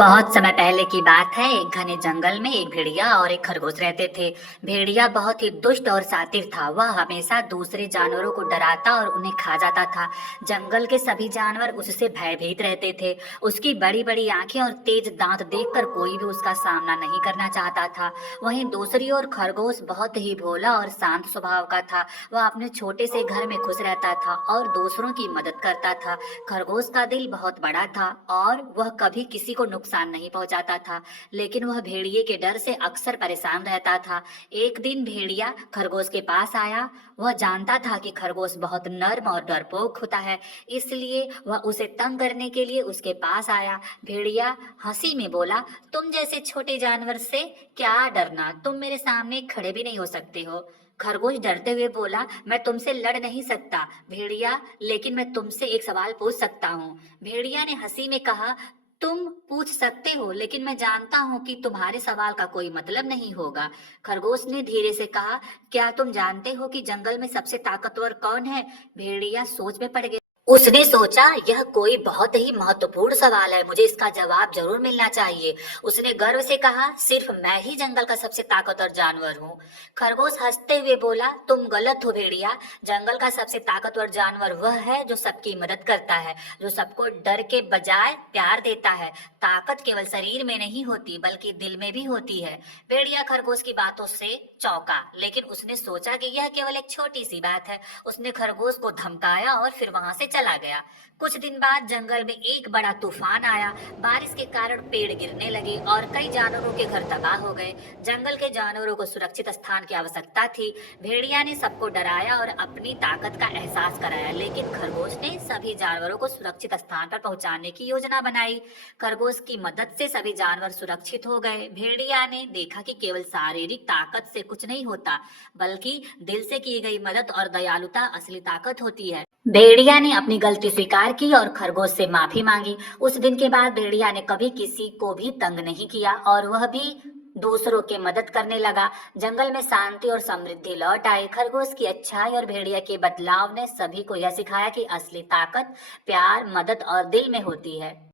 बहुत समय पहले की बात है। एक घने जंगल में एक भेड़िया और एक खरगोश रहते थे। भेड़िया बहुत ही दुष्ट और शातिर था। वह हमेशा दूसरे जानवरों को डराता और उन्हें खा जाता था। जंगल के सभी जानवर उससे भयभीत रहते थे। उसकी बड़ी बड़ी आंखें और तेज दांत देखकर कोई भी उसका सामना नहीं करना चाहता था। वहीं दूसरी ओर खरगोश बहुत ही भोला और शांत स्वभाव का था। वह अपने छोटे से घर में खुश रहता था और दूसरों की मदद करता था। खरगोश का दिल बहुत बड़ा था और वह कभी किसी को नुकसान नहीं पहुंचाता था, लेकिन वह भेड़िए के डर से अक्सर परेशान रहता था। एक दिन भेड़िया खरगोश के पास आया। वह जानता था कि खरगोश बहुत नर्म और डरपोक होता है, इसलिए वह उसे तंग करने के लिए उसके पास आया। भेड़िया हंसी में बोला, तुम जैसे छोटे जानवर से क्या डरना, तुम मेरे सामने खड़े भी नहीं हो सकते हो। खरगोश डरते हुए बोला, मैं तुमसे लड़ नहीं सकता भेड़िया, लेकिन मैं तुमसे एक सवाल पूछ सकता हूँ। भेड़िया ने हंसी में कहा, तुम पूछ सकते हो, लेकिन मैं जानता हूँ कि तुम्हारे सवाल का कोई मतलब नहीं होगा। खरगोश ने धीरे से कहा, क्या तुम जानते हो कि जंगल में सबसे ताकतवर कौन है? भेड़िया सोच में पड़ गया। उसने सोचा, यह कोई बहुत ही महत्वपूर्ण सवाल है, मुझे इसका जवाब जरूर मिलना चाहिए। उसने गर्व से कहा, सिर्फ मैं ही जंगल का सबसे ताकतवर जानवर हूँ। खरगोश हंसते हुए बोला, तुम गलत हो भेड़िया। जंगल का सबसे ताकतवर जानवर वह है जो सबकी मदद करता है, जो सबको डर के बजाय प्यार देता है। ताकत केवल शरीर में नहीं होती, बल्कि दिल में भी होती है। भेड़िया खरगोश की बातों से चौंका, लेकिन उसने सोचा कि यह केवल एक छोटी सी बात है। उसने खरगोश को धमकाया और फिर वहां से चला गया। कुछ दिन बाद जंगल में एक बड़ा तूफान आया। बारिश के कारण पेड़ गिरने लगे और कई जानवरों के घर तबाह हो गए। जंगल के जानवरों को सुरक्षित स्थान की आवश्यकता थी। भेड़िया ने सबको डराया और अपनी ताकत का एहसास कराया, लेकिन खरगोश ने सभी जानवरों को सुरक्षित स्थान पर पहुंचाने की योजना बनाई। खरगोश की मदद से सभी जानवर सुरक्षित हो गए। भेड़िया ने देखा कि केवल शारीरिक ताकत से कुछ नहीं होता, बल्कि दिल से की गई मदद और दयालुता असली ताकत होती है। भेड़िया ने अपनी गलती स्वीकार की और खरगोश से माफी मांगी। उस दिन के बाद भेड़िया ने कभी किसी को भी तंग नहीं किया और वह भी दूसरों की मदद करने लगा। जंगल में शांति और समृद्धि लौट आई। खरगोश की अच्छाई और भेड़िया के बदलाव ने सभी को यह सिखाया कि असली ताकत प्यार, मदद और दिल में होती है।